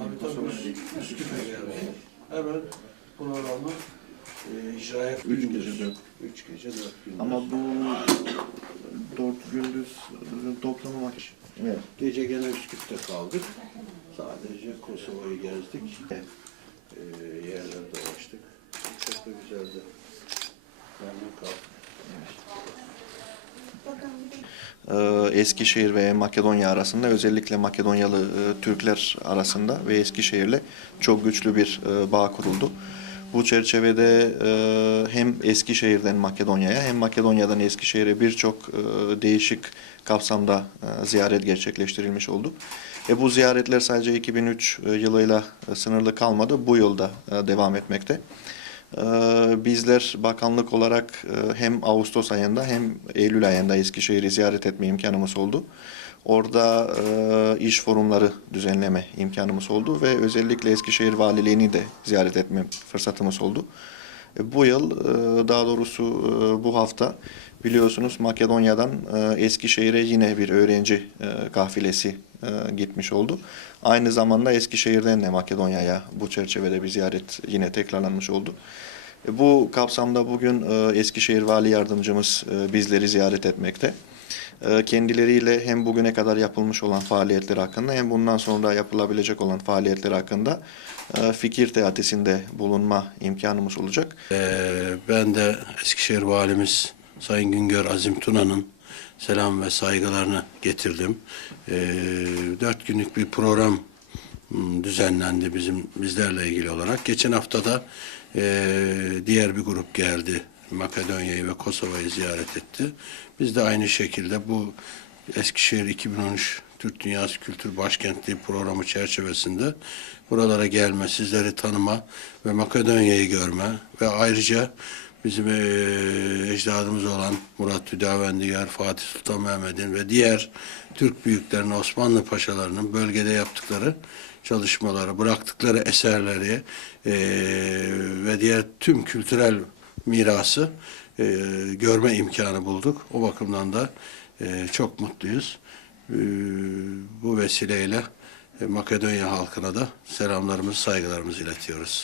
Abi tabii Üsküp'e geldi. Hemen programı e, icraya Üç gece dört. Üç gece dört gündüz. Ama bu dört gündüz toplamı vakit. Evet. Gece gene Üsküp'te kaldık. Sadece Kosova'yı gezdik. E, yerler dolaştık. Çok da güzeldi. Memnun kaldım. Eskişehir ve Makedonya arasında özellikle Makedonyalı e, Türkler arasında ve Eskişehir'le çok güçlü bir e, bağ kuruldu. Bu çerçevede e, hem Eskişehir'den Makedonya'ya hem Makedonya'dan Eskişehir'e birçok e, değişik kapsamda e, ziyaret gerçekleştirilmiş oldu. E, bu ziyaretler sadece 2003 yılıyla e, sınırlı kalmadı, bu yılda e, devam etmekte. Ee, Bizler bakanlık olarak e, hem Ağustos ayında hem Eylül ayında Eskişehir'i ziyaret etme imkanımız oldu. Orada e, iş forumları düzenleme imkanımız oldu ve özellikle Eskişehir Valiliğini de ziyaret etme fırsatımız oldu. E, Bu yıl daha doğrusu bu hafta biliyorsunuz Makedonya'dan Eskişehir'e yine bir öğrenci e, kafilesi e, gitmiş oldu. Aynı zamanda Eskişehir'den de Makedonya'ya bu çerçevede bir ziyaret yine tekrarlanmış oldu. E, Bu kapsamda bugün e, Eskişehir Vali Yardımcımız bizleri ziyaret etmekte. Kendileriyle hem bugüne kadar yapılmış olan faaliyetler hakkında hem bundan sonra yapılabilecek olan faaliyetler hakkında fikir teatisinde bulunma imkanımız olacak. Ee, ben de Eskişehir Valimiz Sayın Güngör Azim Tuna'nın selam ve saygılarını getirdim. Ee, dört günlük bir program hmm, düzenlendi bizim bizlerle ilgili olarak. Geçen hafta da e, diğer bir grup geldi. Makedonya'yı ve Kosova'yı ziyaret etti. Biz de aynı şekilde bu Eskişehir 2013 Türk Dünyası Kültür Başkentliği programı çerçevesinde buralara gelme, sizleri tanıma ve Makedonya'yı görme ve ayrıca bizim eee, ecdadımız olan Murat Hüdavendigar, Fatih Sultan Mehmet'in ve diğer Türk büyüklerinin, Osmanlı paşalarının bölgede yaptıkları çalışmaları, bıraktıkları eserleri eee, ve diğer tüm kültürel mirası eee, görme imkanı bulduk. O bakımdan da eee, çok mutluyuz. Eee, bu vesileyle e, Makedonya halkına da selamlarımızı, saygılarımızı iletiyoruz.